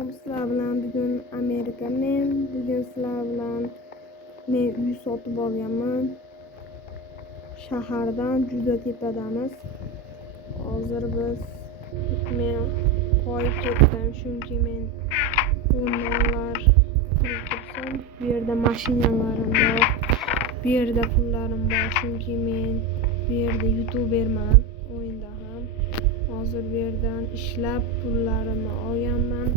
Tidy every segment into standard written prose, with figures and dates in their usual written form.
Assalom, sizlar bilan bugun Amerikamen. Bugun sizlar bilan men uy sotib olganman. Shahardan juda tepadamiz. Hozir men qoyib ketdim, chunki men o'rmonlar tursam, bu yerda mashinalarim bor, bu yerda pullarim bor, chunki men bu yerda youtuberman, o'yinda ham. Hozir bu yerdan ishlab pullarimni olganman.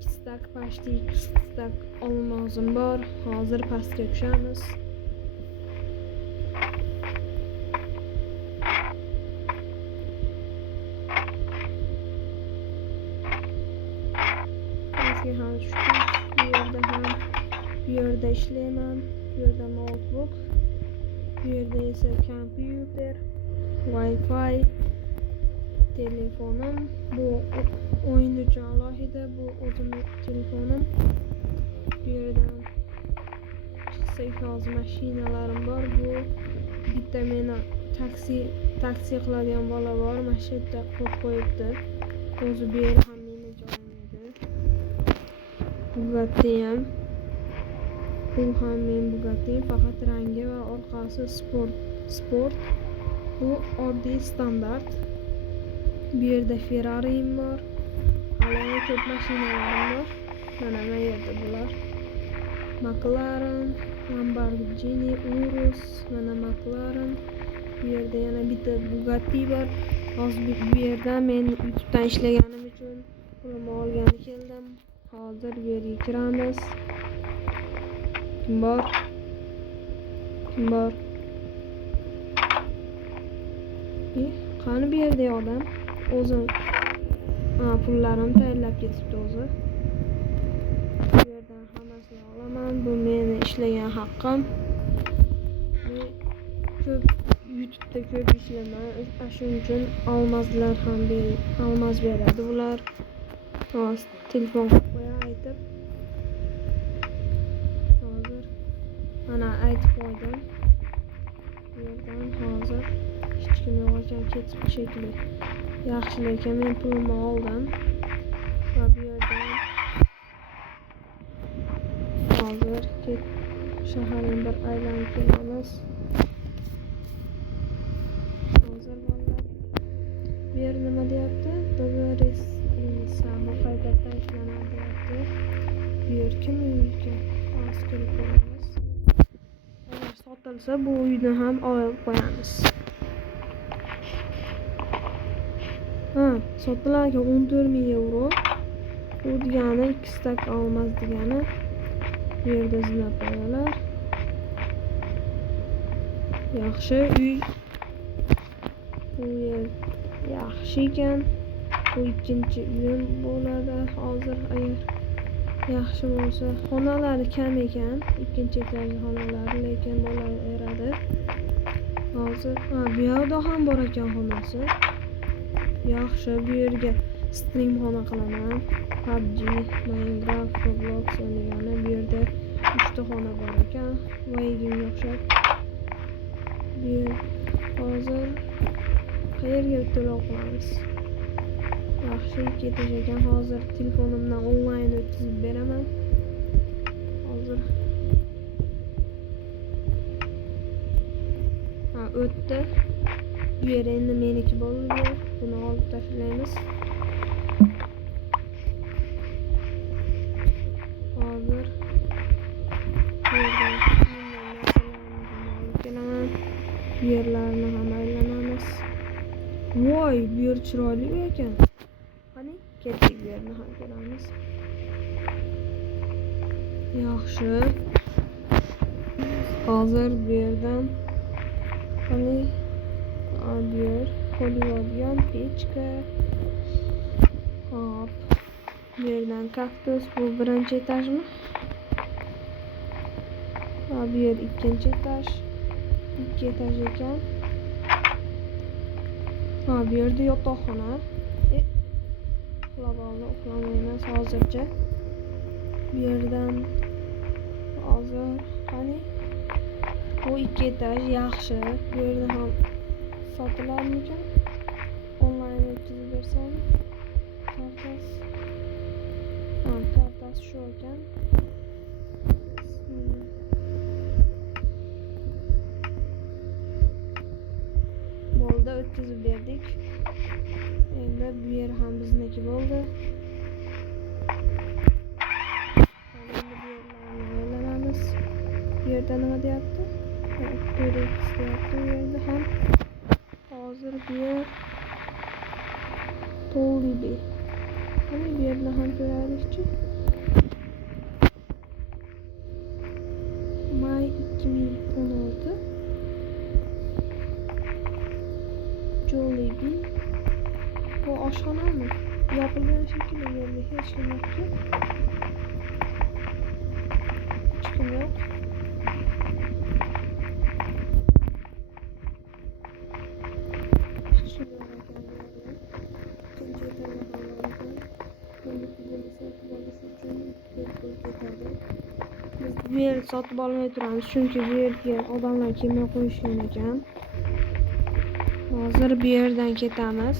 2 stak pashti, 2 stak olmozim bor. Hozir pastga tushamiz. Pastga ham tushdik. Bu yerda ishlayman. Bu yerda notebook. Bu yerda esa kompyuter, Wi-Fi, telefonim. Bu o'yin uchun alohida, bu o'zimning telefonim. Bu yerdan chiqsak hozir mashinalarim bor. Bu bitta meni taksi qiladigan bola bor, mana shu yerda qo'yib qo'yibdi. O'zi bu yer ham meni joyim edi. Bugatti ham. Bu ham men Bugatti, faqat rangi va orqasi sport. Bu oddiy standart. Bu yerda Ferrari'm bor. Hali ko'p mashinalarim bor. Mana bu yerda bular. McLaren, Lamborghini, Urus, mana McLaren. Bu yerda yana bitta Bugatti bor. Hozir bu yerda men YouTube'dan ishlaganim uchun pulimni olgani keldim. Hozir bu yerga kiramiz. Kim bor? Qani bu yerda odam? O'zim pullarim tayyorlab ketibdi o'zi. Bu yerdan hammasini olaman. Bu meni ishlagan haqqim. Men YouTube'da ko'p ishlayman. Shuning uchun olmaz beradi bular. Hozir telefon qilib qo'ya aytib. Hozir mana aytib qo'ydim. Bu yerdan hozir hech kim yo'q ekan, ketibdi shekilli. Yaxshi, lekin men pulimni oldim. Va bu yerdan hozir shaharni bir aylanib kelamiz. Hozir bolalar bu yer nima deyapti? Qaytadan ishlanadi deyapti. Bu yer kim uyi ekan? Hozir kelib ko'ramiz. Agar sotilsa bu uyni ham olib qo'yamiz. Sotilar ekan 14,000 euro. Bu degani 2 stak olmaz degani. Bu yerda zinab qo'yadilar. Yaxshi uy. Bu yer yaxshi ekan. Bu ikkinchi uyim bo'ladi hozir agar yaxshi bo'lsa. Xonalari kam ekan, ikkinchi etajli xonalari, lekin bo'laveradi. Hozir bu yerda ham bor ekan xonasi. Yaxshi, bu yerga stream xona qilaman. PUBG, Minecraft, Roblox o'ynagani. Bu yerda 3 ta xona bor ekan. Voyigimga o'xshab. Bu yer hozir qayerga to'lov qilamiz? Yaxshi ketish ekan. Hozir telefonimdan onlayn o'tkazib beraman. Hozir o'tdi. Bu yer endi meniki bo'ldi. Buni olib tashlaymiz. Hozir bu yerdan olib kelaman. Bu yerlarni ham aylanamiz. Voy, bu yer chiroyli ekan. Qani, ketdik, bu yerni ham ko'ramiz. Yaxshi. Hozir bu yerdan qani bu yer qo'yiladigan pechka. Hop. Bu yerdan kaktus, bu birinchi etajmi? Bu yer ikkinchi etaj. 2 etaj ekan. Bu yerda yotoqxona. Uxlamaymiz hozircha. Bu yerdan hozir qani bu 2 etaj yaxshi. Bu yerda ham sotilarmikan? Onlayn o'tkazib bersam. Kartas. shu ekan. Bo'ldi, o'tkazib berdik. Endi bu yer ham bizniki bo'ldi. Endi bu yerlarni aylanamiz. Bu yerda nima deyapti? To'rek istayapti bu yerda ham. Hozir bu yer Tolibi. Qani bu yerni ham ko'raylikchi. May 2016 Jollibee. Bu oshxonami? Yopilgan shekilli, bu yerda hech kim yo'q. Hech kim yo'q. Hech kim yo'q ekan bu yerda. Ikkinchi etarga ham bor ekan. Buni sotib olish uchun pul ketadi. Biz bu yerni sotib olmay turamiz, chunki bu yerga odamlar kelmay qo'yishgan ekan. Hozir bu yerdan ketamiz.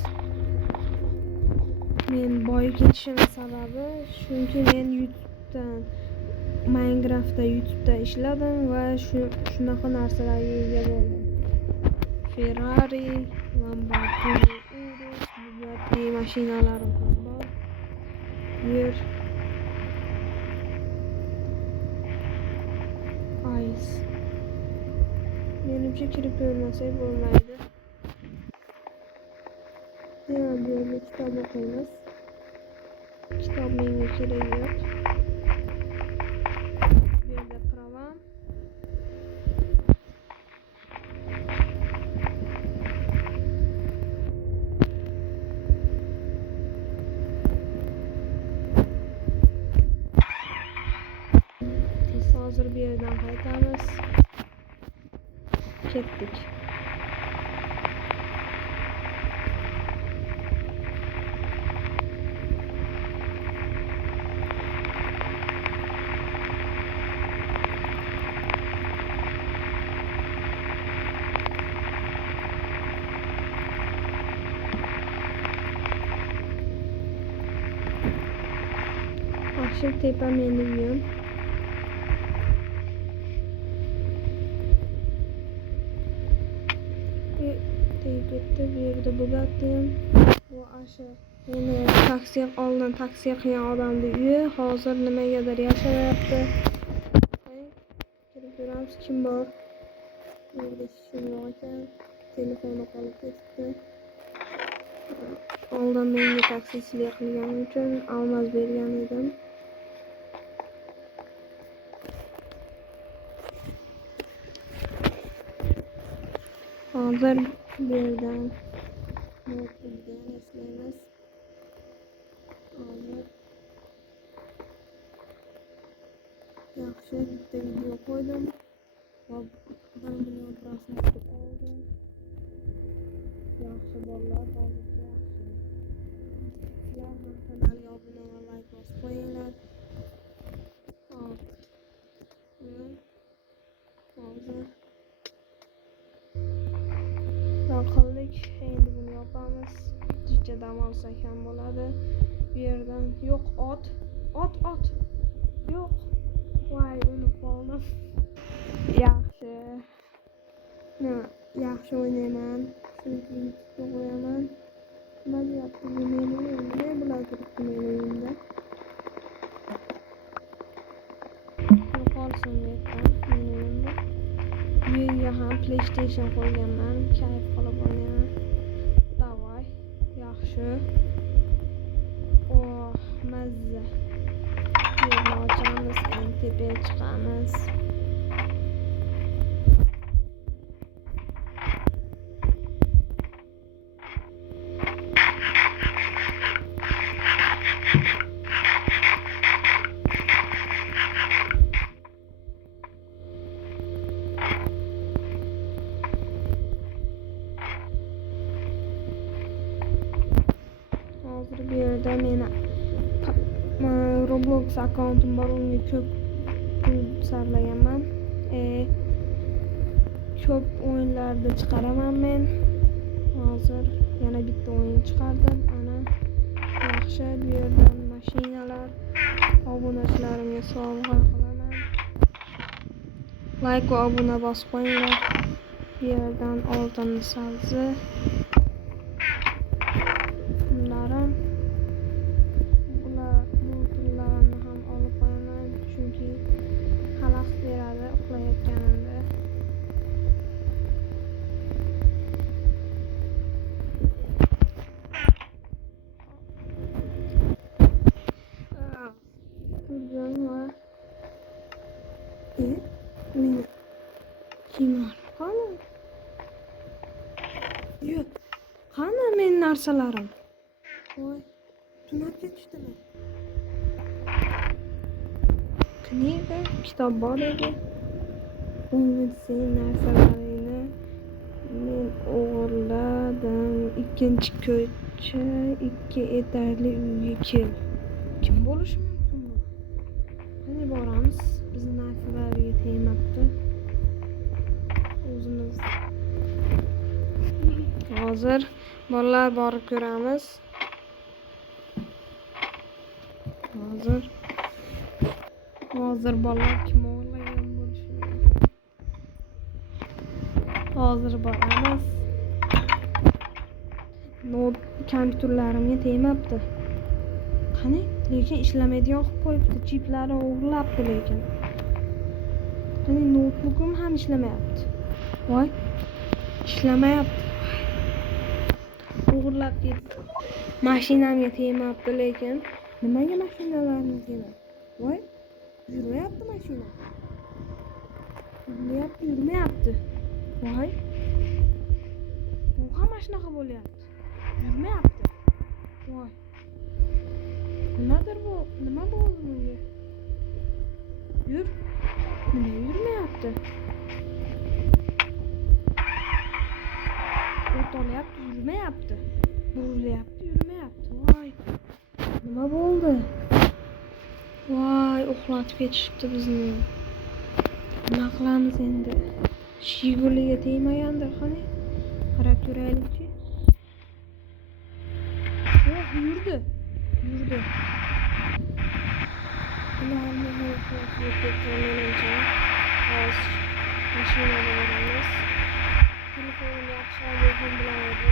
Men boy ketishim sababi chunki men YouTube'da ishladim va shunaqa narsalarga ega bo'ldim. Ferrari, Lamborghini, Urus, Bugatti mashinalarim ham bor. Yer Ice. Menimcha kirib ko'rmasak bo'lmaydi. Demak, bu yerda kitob o'qiymiz. Kitob menga kerak yo'q. Bu yerda pravam. Hozir bu yerdan qaytamiz. Ketdik. Axşam tepa meni uyim. Bitta bu yerda Bugatti'm. Bu asha meni taksiga qilgan odamni uyi. Hozir nimagadir yashayapti. Kirib ko'ramiz, kim bor. Bu yerda hech kim yo'q ekan. Telefoni qolib ketdi. Oldin menga taksichilik qilganim uchun olmaz bergan edim. Hozir bu yerdan notebookdan eslaymiz. Hozir yaxshi bitta video qo'ydim va 1 million prosentga oldi. Yaxshi bolalar, hozircha yaxshi. Sizlar ham kanalga obuna va like bosib qo'yinglar. Hozir qildik. Endi buni yopamiz. Jicha dam olsak ham bo'ladi. Bu yerdan yo'q ot. Yo'q. Voy, unutib qoldim. Yaxshi o'ynayman. Chunki YouTube'ga qo'yaman. Nima deyapti bu meni o'yim? Nima bilan turibdi meni o'yimda? Yo'qolsin bu yerdan meni o'yimda. Bu yerga ham PlayStation qo'yganman. Kayf qilib o'ynayman. Davay. Yaxshi. Mazza. Yerni ochamiz, endi tepaga chiqamiz. Hozir bu yerda meni Roblox akkauntim bor, unga ko'p pul sarflaganman. Ko'p o'yinlarda chiqaraman men. Hozir yana bitta o'yin chiqardim. Ana yaxshi, bu yerdan mashinalar, obunachilarimga sovg'a qilaman. Like va obuna bosib qo'yinglar. Bu yerdan oltin sabzi. Pullarim. Bu pullarimni ham olib qo'yaman, chunki xalaqit beradi uxlayotganimda. Turdim va meni kiyimlarim qani? Yo'q. Qani men narsalarim? Voy, tunab ketishdimi? Kniga, kitob bor edi. Uni sen narsalaringni men o'g'irladim. Ikkinchi ko'cha, 2 etarli uyga kel. Kim bo'lishi mumkin bu? Qani boramiz. Bizning narsalarga tegmabdi. O'zimiz hozir bolalar borib ko'ramiz. Hozir bolalar kim o'g'irlagan bo'lishi mumkin. Hozir boramiz. Not kompyuterlarimga tegmabdi. Qani, lekin ishlamaydigan qilib qo'yibdi. Chiplarni o'g'irlabdi lekin. Qani, notebookim ham ishlamayapti. Voy, ishlamayapti. O'g'irlab ketdi. Mashinamga tegmabdi lekin. Nimaga mashinalarni tegmabdi? Voy, yurmayapti mashina. Yurmayapti. Voy. Bu ham mana shunaqa bo'lyapti. Yurmayapti. Voy. Nimadir bu? Nima bo'ldi bunga? Yur. Nima yurmayapti? O'tolyapti, yurmayapti. Burilyapti, yurmayapti. Voy. Nima bo'ldi? Voy, uxlatib ketishibdi bizni. Nima qilamiz endi? Shiguliga tegmagandir, qani? Qarab ko'raylikchi. Yo'q, yurdi. Ularni uxlatib ketganimcha hozir mashinada boramiz. Telefonim yaxshi olgan bilan edi.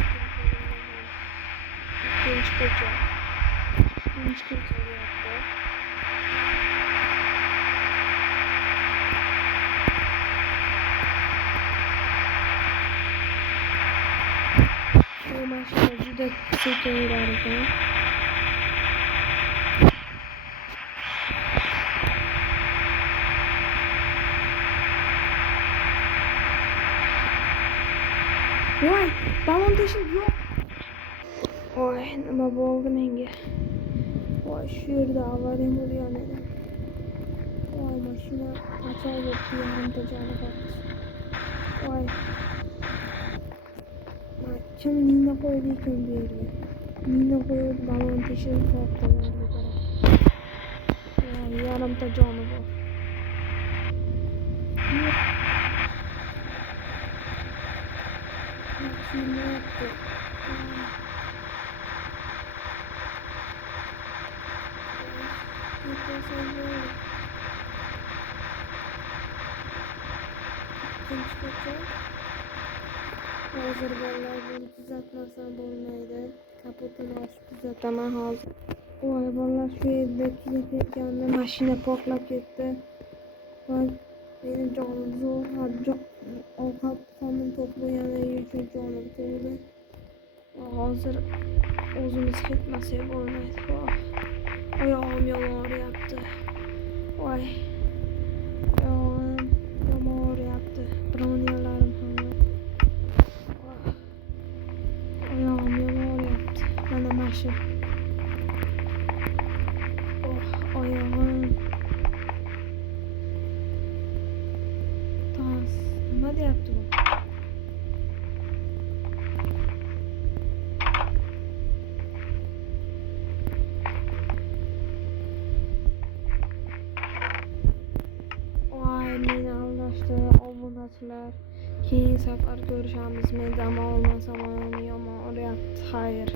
Ikkinchi ko'cha deyapti. Bu mashina juda sekin yurar ekan. Voy, balon teshib yo'q. Voy, nima bo'ldi menga? Voy, shu yerda avariya bo'lgan edi. Voy, mashina qachon bo'ldi? Yarimta joni qoldi. Voy. Kim mina qo'ydi ekan bu yerga? Mina qo'yib balon teshib qoldilar bu taraf. Voy, yarimta joni bor. Yurmayapti. Hozir bolalar buni tuzatmasam bo'lmaydi. Kaputini ochib tuzataman hozir. Voy, bolalar shu yerda tuzatayotganda mashina portlab ketdi. Voy, meni jonim zo'r. Ovqat qonin to'plaganligi uchun jonim to'ldi. Hozir o'zimiz ketmasak bo'lmaydi. Oyog'im yomon og'riyapti. Voy, oyog'im yomon og'riyapti. Birovnilarim ham yo'q. Oyog'im yomon og'riyapti. Mana mashin. Oyog'im. Nima deyapti bu? Voy, meni aldashdi obunachilar. Keyingi safar ko'rishamiz. Men dam olmasam oyog'im yomon og'riyapti. Xayr.